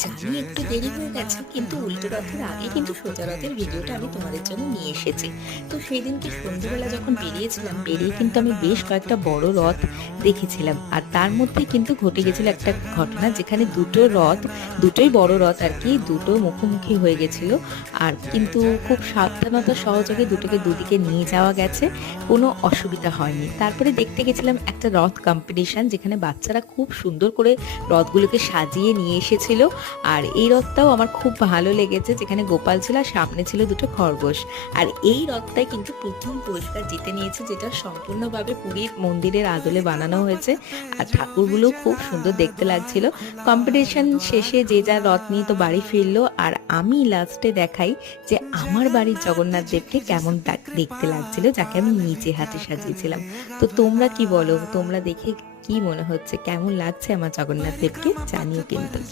জানি একটু দেরি হয়ে গেছে, কিন্তু উল্টো রথের আগে কিন্তু সোজা রথের ভিডিওটা আমি তোমাদের জন্য নিয়ে এসেছি। তো সেদিনকে সন্ধ্যেবেলা যখন বেরিয়েছিলাম, বেরিয়ে কিন্তু আমি বেশ কয়েকটা বড় রথ দেখেছিলাম। আর তার মধ্যেই কিন্তু ঘটে গেছিল একটা ঘটনা, যেখানে দুটো রথ, দুটোই বড় রথ আরকি, দুটো মুখোমুখি হয়ে গেছিল। আর কিন্তু খুব সাবধানতার সহযোগে দুটোকে দুদিকে নিয়ে যাওয়া গেছে। কোনো অসুবিধা হয়নি। তারপরে দেখতে গেছিলাম একটা রথ কম্পিটিশন, যেখানে বাচ্চারা খুব সুন্দর করে রথগুলোকে সাজিয়ে নিয়ে এসেছিল। আর এই রথটাও আমার খুব ভালো লেগেছে, যেখানে গোপাল ছিল আর সামনে ছিল দুটো খরগোশ। আর এই রথটাই কিন্তু প্রথম পুরস্কার জিতে নিয়েছে, যেটা সম্পূর্ণভাবে পুরীর মন্দিরের আদলে বানানো হয়েছে। আর ঠাকুরগুলো খুব সুন্দর দেখতে লাগছিল। কম্পিটিশন শেষে যে যার রথ নিয়ে তো বাড়ি ফিরলো, আর আমি লাস্টে দেখাই যে আমার বাড়ির জগন্নাথ দেবকে কেমন দেখতে লাগছিল, যাকে আমি নিজে হাতে সাজিয়েছিলাম। তো তোমরা কি বলো? তোমরা দেখে কি মনে হচ্ছে, কেমন লাগছে আমার জগন্নাথ দেবকে, জানিও কিন্তু।